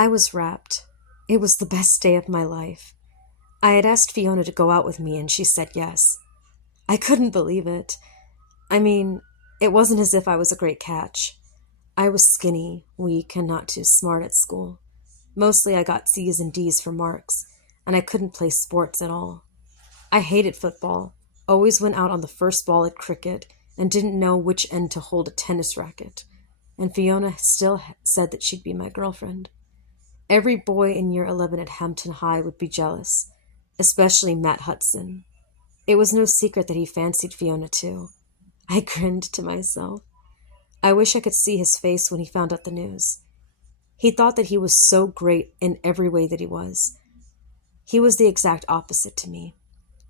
I was rapt. It was the best day of my life. I had asked Fiona to go out with me, and she said yes. I couldn't believe it. I mean, it wasn't as if I was a great catch. I was skinny, weak, and not too smart at school. Mostly I got C's and D's for marks, and I couldn't play sports at all. I hated football, always went out on the first ball at cricket, and didn't know which end to hold a tennis racket. And Fiona still said that she'd be my girlfriend. Every boy in year 11 at Hampton High would be jealous, especially Matt Hudson. It was no secret that he fancied Fiona too. I grinned to myself. I wish I could see his face when he found out the news. He thought that he was so great in every way that he was. He was the exact opposite to me.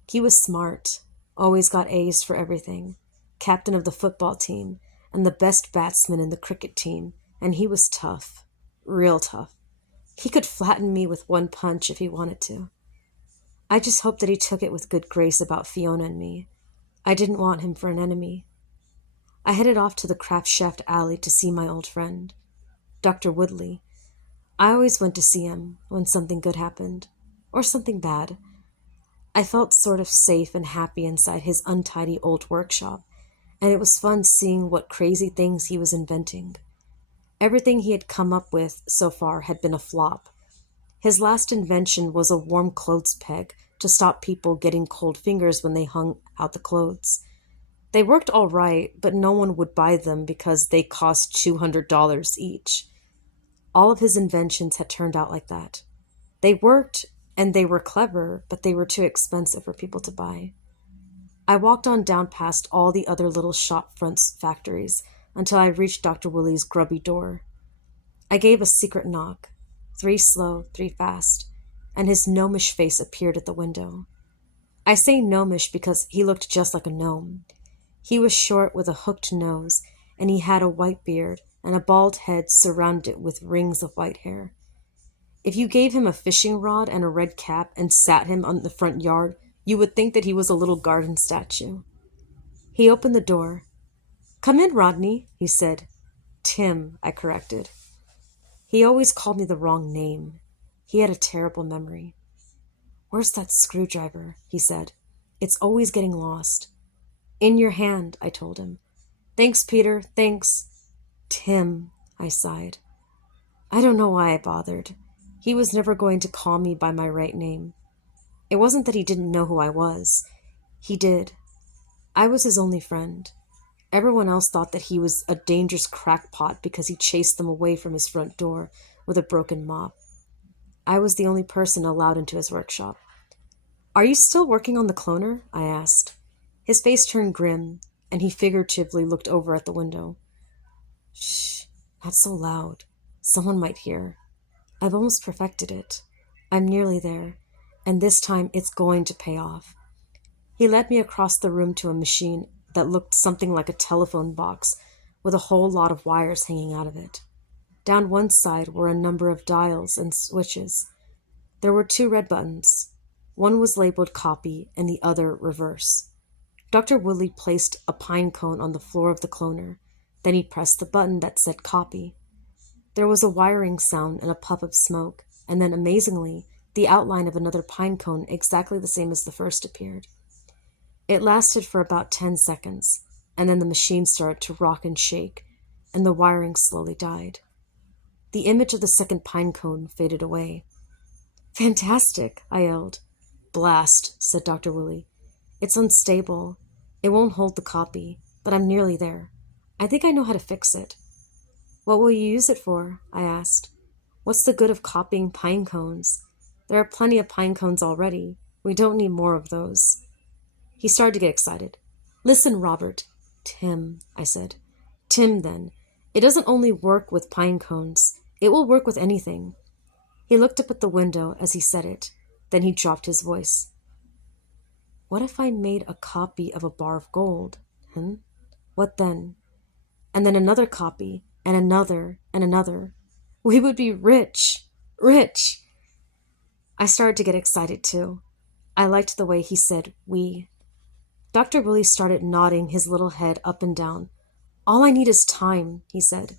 He was smart, always got A's for everything, captain of the football team, and the best batsman in the cricket team, and he was tough, real tough. He could flatten me with one punch if he wanted to. I just hoped that he took it with good grace about Fiona and me. I didn't want him for an enemy. I headed off to the craft shaft alley to see my old friend, Dr. Woodley. I always went to see him when something good happened, or something bad. I felt sort of safe and happy inside his untidy old workshop, and it was fun seeing what crazy things he was inventing. Everything he had come up with so far had been a flop. His last invention was a warm clothes peg to stop people getting cold fingers when they hung out the clothes. They worked all right, but no one would buy them because they cost $200 each. All of his inventions had turned out like that. They worked and they were clever, but they were too expensive for people to buy. I walked on down past all the other little shop fronts factories until I reached Dr. Willie's grubby door. I gave a secret knock, 3 slow, 3 fast, and his gnomish face appeared at the window. I say gnomish because he looked just like a gnome. He was short with a hooked nose, and he had a white beard and a bald head surrounded with rings of white hair. If you gave him a fishing rod and a red cap and sat him on the front yard, you would think that he was a little garden statue. He opened the door. "Come in, Rodney," he said. "Tim," I corrected. He always called me the wrong name. He had a terrible memory. "Where's that screwdriver?" he said. "It's always getting lost." "In your hand," I told him. "Thanks, Peter, thanks." "Tim," I sighed. I don't know why I bothered. He was never going to call me by my right name. It wasn't that he didn't know who I was. He did. I was his only friend. Everyone else thought that he was a dangerous crackpot because he chased them away from his front door with a broken mop. I was the only person allowed into his workshop. "Are you still working on the cloner?" I asked. His face turned grim, and he figuratively looked over at the window. "Shh, not so loud. Someone might hear. I've almost perfected it. I'm nearly there, and this time it's going to pay off." He led me across the room to a machine that looked something like a telephone box with a whole lot of wires hanging out of it. Down one side were a number of dials and switches. There were 2 red buttons. One was labeled copy and the other reverse. Dr. Woodley placed a pine cone on the floor of the cloner. Then he pressed the button that said copy. There was a wiring sound and a puff of smoke, and then, amazingly, the outline of another pine cone exactly the same as the first appeared. It lasted for about 10 seconds, and then the machine started to rock and shake, and the wiring slowly died. The image of the second pine cone faded away. "Fantastic!" I yelled. "Blast," said Dr. Willie. "It's unstable. It won't hold the copy, but I'm nearly there. I think I know how to fix it." "What will you use it for?" I asked. "What's the good of copying pine cones? There are plenty of pine cones already. We don't need more of those." He started to get excited. "Listen, Robert." "Tim," I said. "Tim, then. It doesn't only work with pine cones. It will work with anything." He looked up at the window as he said it. Then he dropped his voice. "What if I made a copy of a bar of gold? What then? And then another copy, and another, and another. We would be rich. Rich!" I started to get excited too. I liked the way he said "we." Dr. Willie started nodding his little head up and down. "All I need is time," he said.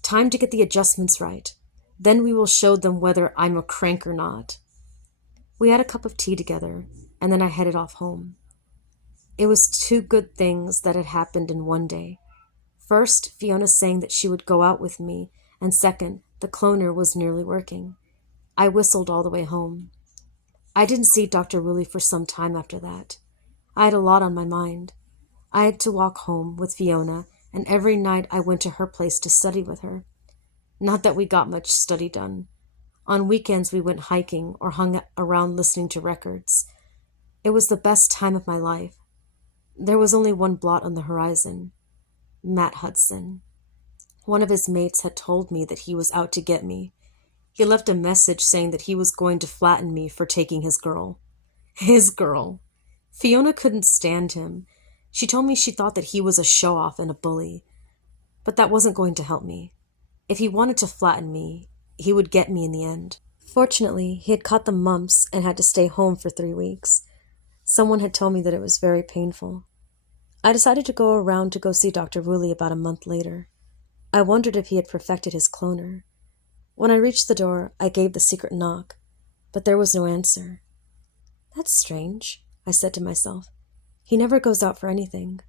"Time to get the adjustments right. Then we will show them whether I'm a crank or not. We had a cup of tea together, and then I headed off home. It was two good things that had happened in one day. First, Fiona saying that she would go out with me, and second, the cloner was nearly working. I whistled all the way home. I didn't see Dr. Woolley for some time after that. I had a lot on my mind. I had to walk home with Fiona, and every night I went to her place to study with her. Not that we got much study done. On weekends we went hiking or hung around listening to records. It was the best time of my life. There was only one blot on the horizon. Matt Hudson. One of his mates had told me that he was out to get me. He left a message saying that he was going to flatten me for taking his girl. His girl. Fiona couldn't stand him. She told me she thought that he was a show-off and a bully. But that wasn't going to help me. If he wanted to flatten me, he would get me in the end. Fortunately, he had caught the mumps and had to stay home for 3 weeks. Someone had told me that it was very painful. I decided to go around to go see Dr. Woolley about a month later. I wondered if he had perfected his cloner. When I reached the door, I gave the secret knock, but there was no answer. That's strange, I said to myself. He never goes out for anything.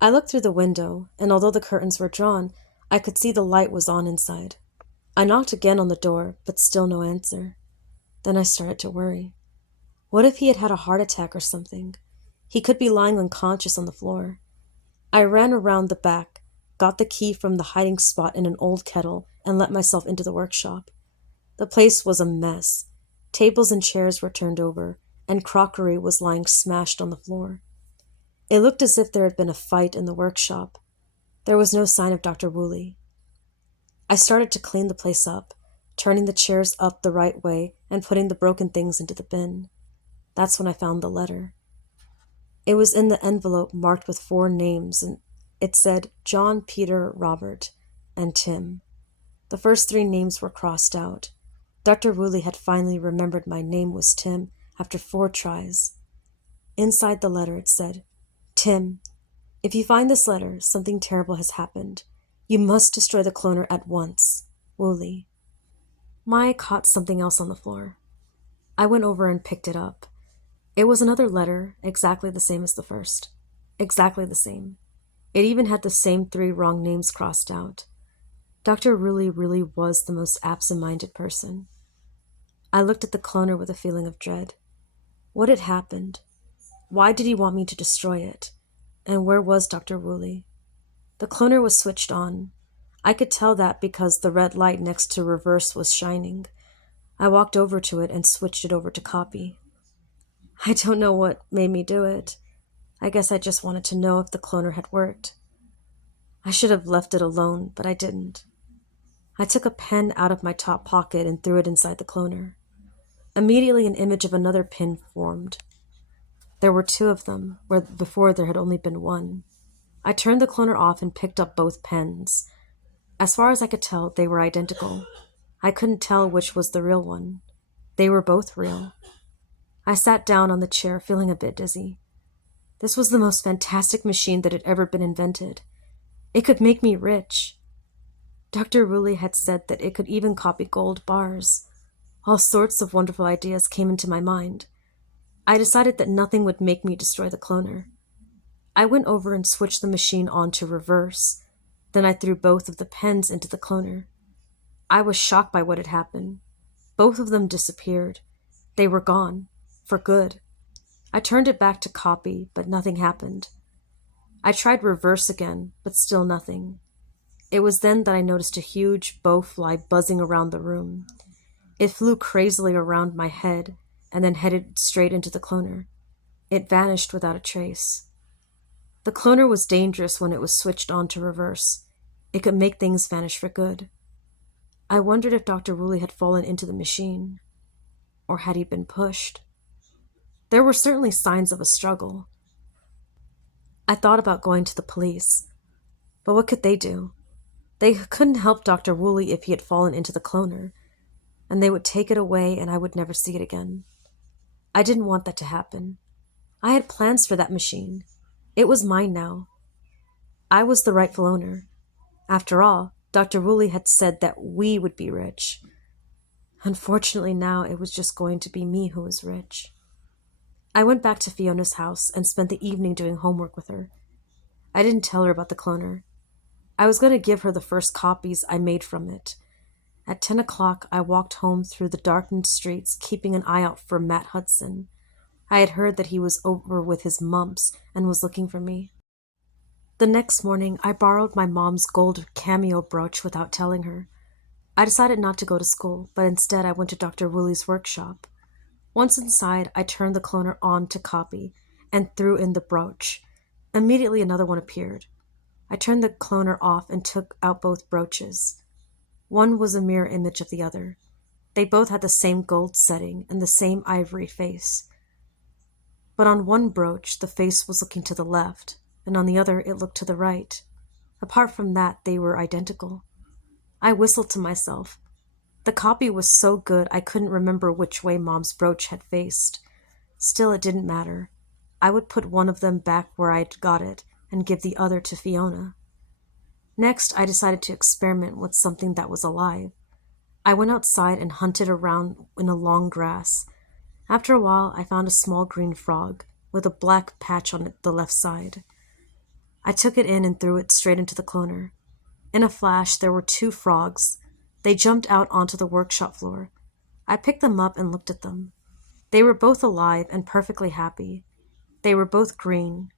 I looked through the window, and although the curtains were drawn, I could see the light was on inside. I knocked again on the door, but still no answer. Then I started to worry. What if he had had a heart attack or something? He could be lying unconscious on the floor. I ran around the back, got the key from the hiding spot in an old kettle, and let myself into the workshop. The place was a mess. Tables and chairs were turned over, and crockery was lying smashed on the floor. It looked as if there had been a fight in the workshop. There was no sign of Dr. Woolley. I started to clean the place up, turning the chairs up the right way and putting the broken things into the bin. That's when I found the letter. It was in the envelope marked with 4 names, and it said John, Peter, Robert, and Tim. The first 3 names were crossed out. Dr. Woolley had finally remembered my name was Tim after 4 tries. Inside the letter it said, Tim, if you find this letter, something terrible has happened. You must destroy the cloner at once. Woolley. Maya caught something else on the floor. I went over and picked it up. It was another letter, exactly the same as the first. Exactly the same. It even had the same 3 wrong names crossed out. Dr. Woolley really was the most absent-minded person. I looked at the cloner with a feeling of dread. What had happened? Why did he want me to destroy it? And where was Dr. Woolley? The cloner was switched on. I could tell that because the red light next to reverse was shining. I walked over to it and switched it over to copy. I don't know what made me do it. I guess I just wanted to know if the cloner had worked. I should have left it alone, but I didn't. I took a pen out of my top pocket and threw it inside the cloner. Immediately an image of another pin formed. There were 2 of them, where before there had only been 1. I turned the cloner off and picked up both pens. As far as I could tell, they were identical. I couldn't tell which was the real one. They were both real. I sat down on the chair, feeling a bit dizzy. This was the most fantastic machine that had ever been invented. It could make me rich. Dr. Woolley had said that it could even copy gold bars. All sorts of wonderful ideas came into my mind. I decided that nothing would make me destroy the cloner. I went over and switched the machine on to reverse. Then I threw both of the pens into the cloner. I was shocked by what had happened. Both of them disappeared. They were gone. For good. I turned it back to copy, but nothing happened. I tried reverse again, but still nothing. It was then that I noticed a huge bowfly buzzing around the room. It flew crazily around my head and then headed straight into the cloner. It vanished without a trace. The cloner was dangerous when it was switched on to reverse. It could make things vanish for good. I wondered if Dr. Woolley had fallen into the machine, or had he been pushed. There were certainly signs of a struggle. I thought about going to the police, but what could they do? They couldn't help Dr. Woolley if he had fallen into the cloner, and they would take it away and I would never see it again. I didn't want that to happen. I had plans for that machine. It was mine now. I was the rightful owner. After all, Dr. Woolley had said that we would be rich. Unfortunately, now it was just going to be me who was rich. I went back to Fiona's house and spent the evening doing homework with her. I didn't tell her about the cloner. I was going to give her the first copies I made from it. At 10 o'clock, I walked home through the darkened streets, keeping an eye out for Matt Hudson. I had heard that he was over with his mumps and was looking for me. The next morning, I borrowed my mom's gold cameo brooch without telling her. I decided not to go to school, but instead I went to Dr. Woolley's workshop. Once inside, I turned the cloner on to copy and threw in the brooch. Immediately another one appeared. I turned the cloner off and took out both brooches. One was a mirror image of the other. They both had the same gold setting and the same ivory face. But on one brooch, the face was looking to the left, and on the other, it looked to the right. Apart from that, they were identical. I whistled to myself. The copy was so good I couldn't remember which way Mom's brooch had faced. Still, it didn't matter. I would put one of them back where I'd got it and give the other to Fiona. Next, I decided to experiment with something that was alive. I went outside and hunted around in the long grass. After a while, I found a small green frog with a black patch on the left side. I took it in and threw it straight into the cloner. In a flash, there were 2 frogs. They jumped out onto the workshop floor. I picked them up and looked at them. They were both alive and perfectly happy. They were both green,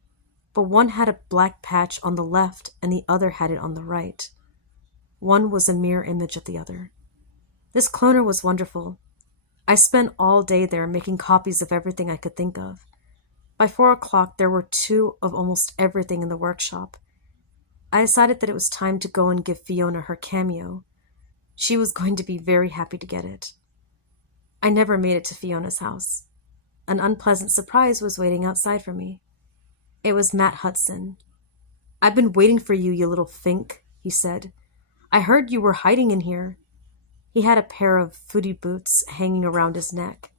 but one had a black patch on the left and the other had it on the right. One was a mirror image of the other. This cloner was wonderful. I spent all day there making copies of everything I could think of. By 4 o'clock, there were 2 of almost everything in the workshop. I decided that it was time to go and give Fiona her cameo. She was going to be very happy to get it. I never made it to Fiona's house. An unpleasant surprise was waiting outside for me. It was Matt Hudson. "I've been waiting for you, you little fink," he said. "I heard you were hiding in here." He had a pair of footy boots hanging around his neck.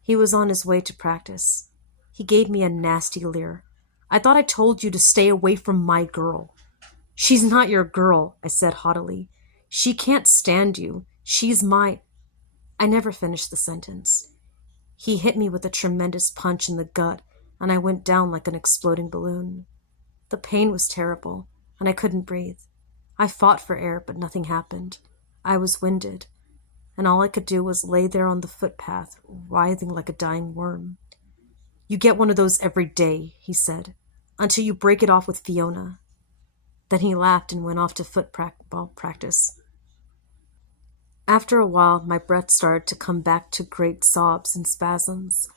He was on his way to practice. He gave me a nasty leer. "I thought I told you to stay away from my girl." "She's not your girl," I said haughtily. "She can't stand you. She's my—" I never finished the sentence. He hit me with a tremendous punch in the gut, and I went down like an exploding balloon. The pain was terrible, and I couldn't breathe. I fought for air, but nothing happened. I was winded, and all I could do was lay there on the footpath, writhing like a dying worm. "You get one of those every day," he said, "until you break it off with Fiona." Then he laughed and went off to football practice. After a while, my breath started to come back to great sobs and spasms.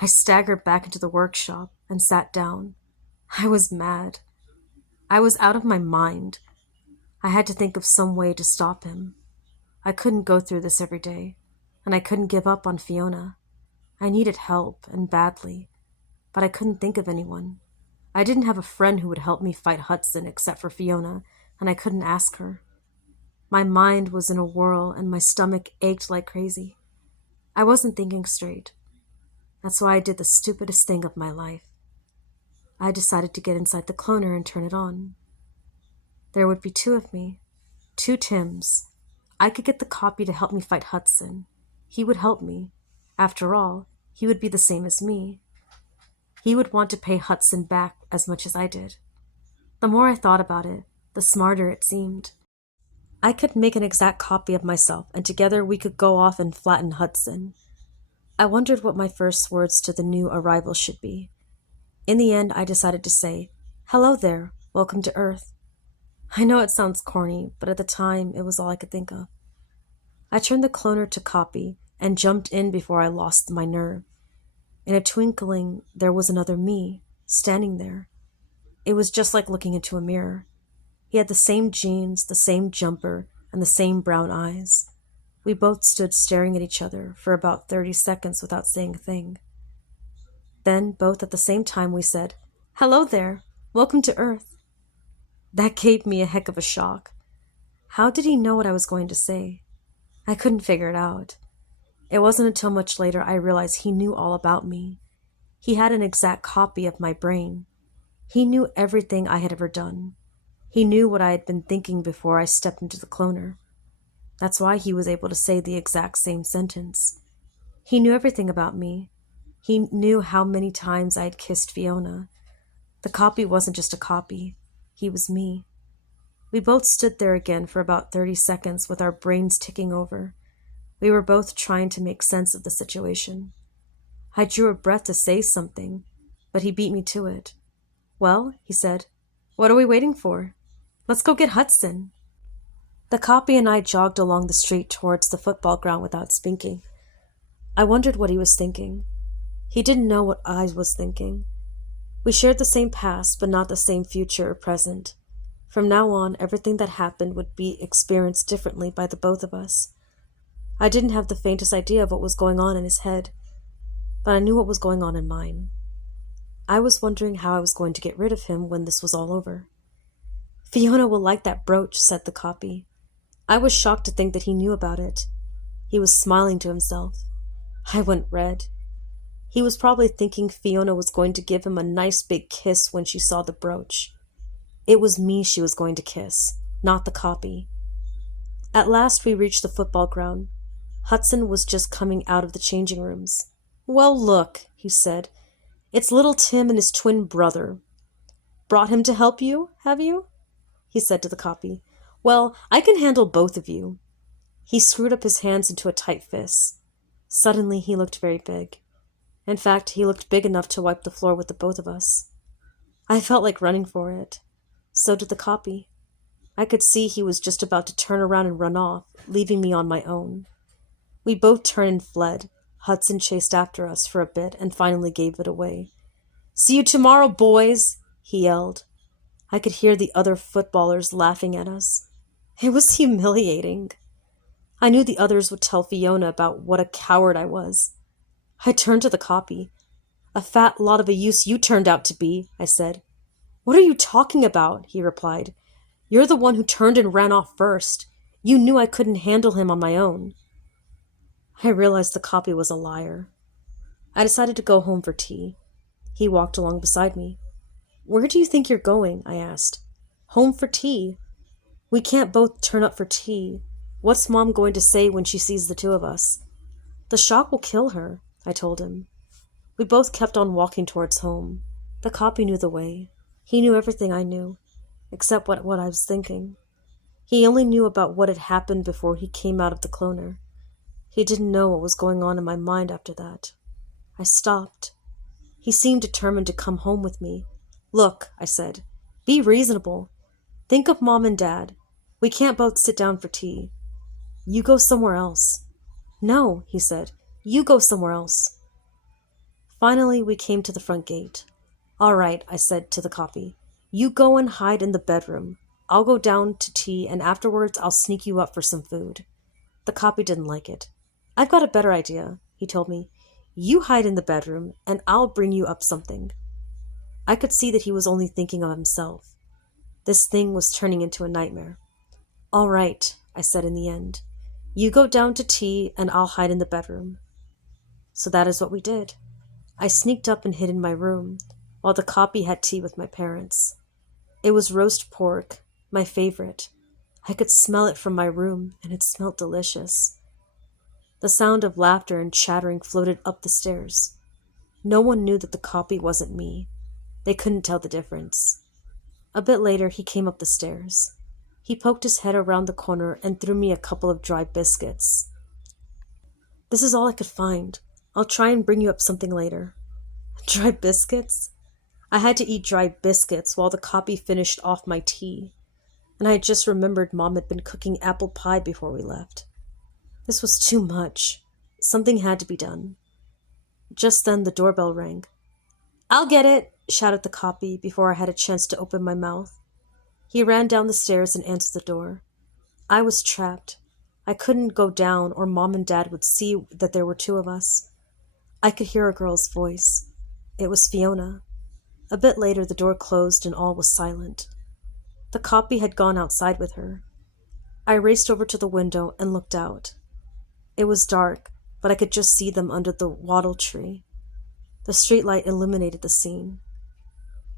I staggered back into the workshop and sat down. I was mad. I was out of my mind. I had to think of some way to stop him. I couldn't go through this every day, and I couldn't give up on Fiona. I needed help, and badly, but I couldn't think of anyone. I didn't have a friend who would help me fight Hudson except for Fiona, and I couldn't ask her. My mind was in a whirl, and my stomach ached like crazy. I wasn't thinking straight. That's why I did the stupidest thing of my life. I decided to get inside the cloner and turn it on. There would be 2 of me, 2 Tims. I could get the copy to help me fight Hudson. He would help me. After all, he would be the same as me. He would want to pay Hudson back as much as I did. The more I thought about it, the smarter it seemed. I could make an exact copy of myself, and together we could go off and flatten Hudson. I wondered what my first words to the new arrival should be. In the end, I decided to say, "Hello there, welcome to Earth." I know it sounds corny, but at the time, it was all I could think of. I turned the cloner to copy and jumped in before I lost my nerve. In a twinkling, there was another me, standing there. It was just like looking into a mirror. He had the same jeans, the same jumper, and the same brown eyes. We both stood staring at each other for about 30 seconds without saying a thing. Then, both at the same time, we said, "Hello there, welcome to Earth." That gave me a heck of a shock. How did he know what I was going to say? I couldn't figure it out. It wasn't until much later I realized he knew all about me. He had an exact copy of my brain. He knew everything I had ever done. He knew what I had been thinking before I stepped into the cloner. That's why he was able to say the exact same sentence. He knew everything about me. He knew how many times I had kissed Fiona. The copy wasn't just a copy. He was me. We both stood there again for about 30 seconds with our brains ticking over. We were both trying to make sense of the situation. I drew a breath to say something, but he beat me to it. "Well," he said, "what are we waiting for? Let's go get Hudson." The copy and I jogged along the street towards the football ground without speaking. I wondered what he was thinking. He didn't know what I was thinking. We shared the same past, but not the same future or present. From now on, everything that happened would be experienced differently by the both of us. I didn't have the faintest idea of what was going on in his head, but I knew what was going on in mine. I was wondering how I was going to get rid of him when this was all over. "Fiona will like that brooch," said the copy. I was shocked to think that he knew about it. He was smiling to himself. I went red. He was probably thinking Fiona was going to give him a nice big kiss when she saw the brooch. It was me she was going to kiss, not the copy. At last we reached the football ground. Hudson was just coming out of the changing rooms. "Well, look," he said. "It's little Tim and his twin brother. Brought him to help you, have you?" he said to the copy. "Well, I can handle both of you." He screwed up his hands into a tight fist. Suddenly he looked very big. In fact, he looked big enough to wipe the floor with the both of us. I felt like running for it. So did the copy. I could see he was just about to turn around and run off, leaving me on my own. We both turned and fled. Hudson chased after us for a bit and finally gave it away. "See you tomorrow, boys," he yelled. I could hear the other footballers laughing at us. It was humiliating. I knew the others would tell Fiona about what a coward I was. I turned to the copy. "A fat lot of a use you turned out to be," I said. "What are you talking about?" he replied. "You're the one who turned and ran off first. You knew I couldn't handle him on my own." I realized the copy was a liar. I decided to go home for tea. He walked along beside me. "Where do you think you're going?" I asked. "Home for tea. We can't both turn up for tea. What's Mom going to say when she sees the two of us?" "The shock will kill her," I told him. We both kept on walking towards home. The copy knew the way. He knew everything I knew, except what I was thinking. He only knew about what had happened before he came out of the cloner. He didn't know what was going on in my mind after that. I stopped. He seemed determined to come home with me. "Look," I said, "be reasonable. Think of Mom and Dad. We can't both sit down for tea. You go somewhere else." "No," he said, "you go somewhere else." Finally, we came to the front gate. "All right," I said to the copy. "You go and hide in the bedroom. I'll go down to tea, and afterwards I'll sneak you up for some food." The copy didn't like it. "I've got a better idea," he told me. "You hide in the bedroom, and I'll bring you up something." I could see that he was only thinking of himself. This thing was turning into a nightmare. "All right," I said in the end. "You go down to tea, and I'll hide in the bedroom." So that is what we did. I sneaked up and hid in my room, while the copy had tea with my parents. It was roast pork, my favorite. I could smell it from my room, and it smelled delicious. The sound of laughter and chattering floated up the stairs. No one knew that the copy wasn't me. They couldn't tell the difference. A bit later, he came up the stairs. He poked his head around the corner and threw me a couple of dry biscuits. "This is all I could find. I'll try and bring you up something later." Dry biscuits? I had to eat dry biscuits while the copy finished off my tea, and I had just remembered Mom had been cooking apple pie before we left. This was too much. Something had to be done. Just then the doorbell rang. "I'll get it," shouted the copy before I had a chance to open my mouth. He ran down the stairs and answered the door. I was trapped. I couldn't go down or Mom and Dad would see that there were two of us. I could hear a girl's voice. It was Fiona. A bit later the door closed and all was silent. The copy had gone outside with her. I raced over to the window and looked out. It was dark, but I could just see them under the wattle tree. The streetlight illuminated the scene.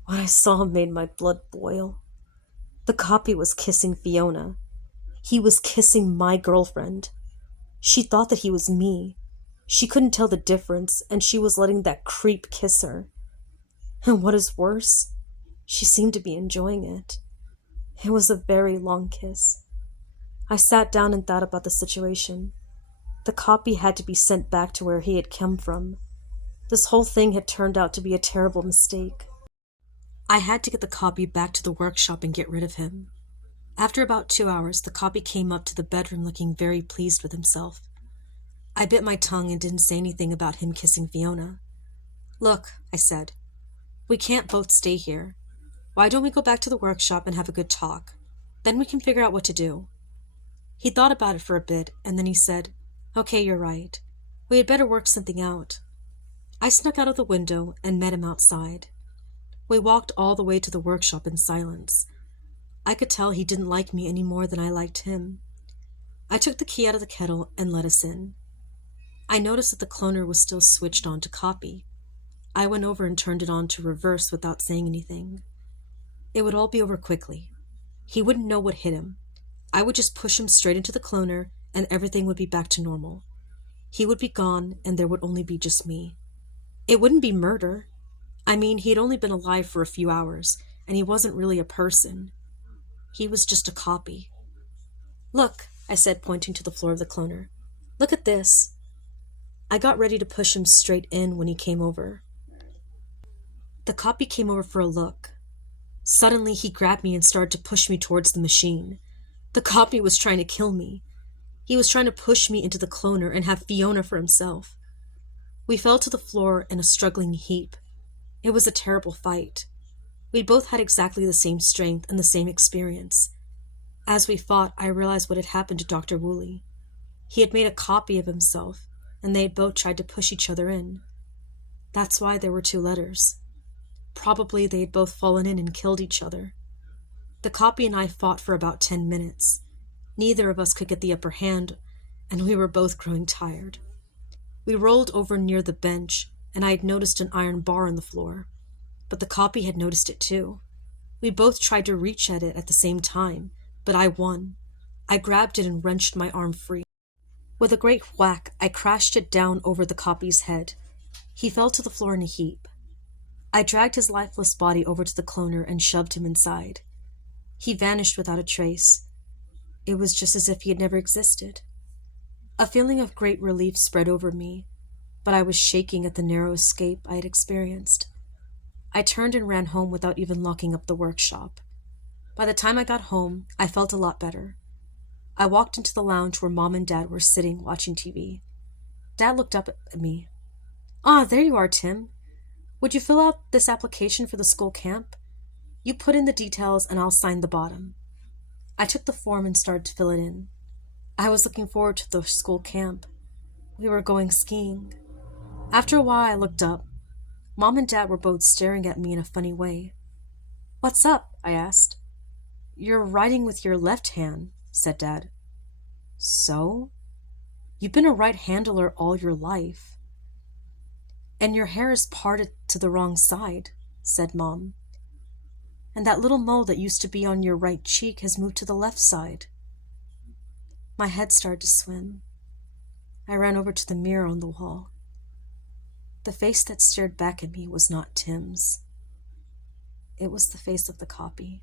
What I saw made my blood boil. The copy was kissing Fiona. He was kissing my girlfriend. She thought that he was me. She couldn't tell the difference, and she was letting that creep kiss her. And what is worse, she seemed to be enjoying it. It was a very long kiss. I sat down and thought about the situation. The copy had to be sent back to where he had come from. This whole thing had turned out to be a terrible mistake. I had to get the copy back to the workshop and get rid of him. After about 2 hours, the copy came up to the bedroom looking very pleased with himself. I bit my tongue and didn't say anything about him kissing Fiona. "Look," I said, "we can't both stay here. Why don't we go back to the workshop and have a good talk? Then we can figure out what to do." He thought about it for a bit, and then he said, "Okay, you're right. We had better work something out." I snuck out of the window and met him outside. We walked all the way to the workshop in silence. I could tell he didn't like me any more than I liked him. I took the key out of the kettle and let us in. I noticed that the cloner was still switched on to copy. I went over and turned it on to reverse without saying anything. It would all be over quickly. He wouldn't know what hit him. I would just push him straight into the cloner and everything would be back to normal. He would be gone and there would only be just me. It wouldn't be murder. I mean, he had only been alive for a few hours, and he wasn't really a person. He was just a copy. "Look," I said, pointing to the floor of the cloner. "Look at this." I got ready to push him straight in when he came over. The copy came over for a look. Suddenly, he grabbed me and started to push me towards the machine. The copy was trying to kill me. He was trying to push me into the cloner and have Fiona for himself. We fell to the floor in a struggling heap. It was a terrible fight. We both had exactly the same strength and the same experience. As we fought, I realized what had happened to Dr. Woolley. He had made a copy of himself, and they had both tried to push each other in. That's why there were 2 letters. Probably they had both fallen in and killed each other. The copy and I fought for about 10 minutes. Neither of us could get the upper hand, and we were both growing tired. We rolled over near the bench, and I had noticed an iron bar on the floor. But the copy had noticed it too. We both tried to reach at it at the same time, but I won. I grabbed it and wrenched my arm free. With a great whack, I crashed it down over the copy's head. He fell to the floor in a heap. I dragged his lifeless body over to the cloner and shoved him inside. He vanished without a trace. It was just as if he had never existed. A feeling of great relief spread over me, but I was shaking at the narrow escape I had experienced. I turned and ran home without even locking up the workshop. By the time I got home, I felt a lot better. I walked into the lounge where Mom and Dad were sitting watching TV. Dad looked up at me. "Ah, there you are, Tim. Would you fill out this application for the school camp? You put in the details and I'll sign the bottom." I took the form and started to fill it in. I was looking forward to the school camp. We were going skiing. After a while, I looked up. Mom and Dad were both staring at me in a funny way. "What's up?" I asked. "You're writing with your left hand," said Dad. "So? You've been a right-handler all your life." "And your hair is parted to the wrong side," said Mom. "And that little mole that used to be on your right cheek has moved to the left side." My head started to swim. I ran over to the mirror on the wall. The face that stared back at me was not Tim's. It was the face of the copy.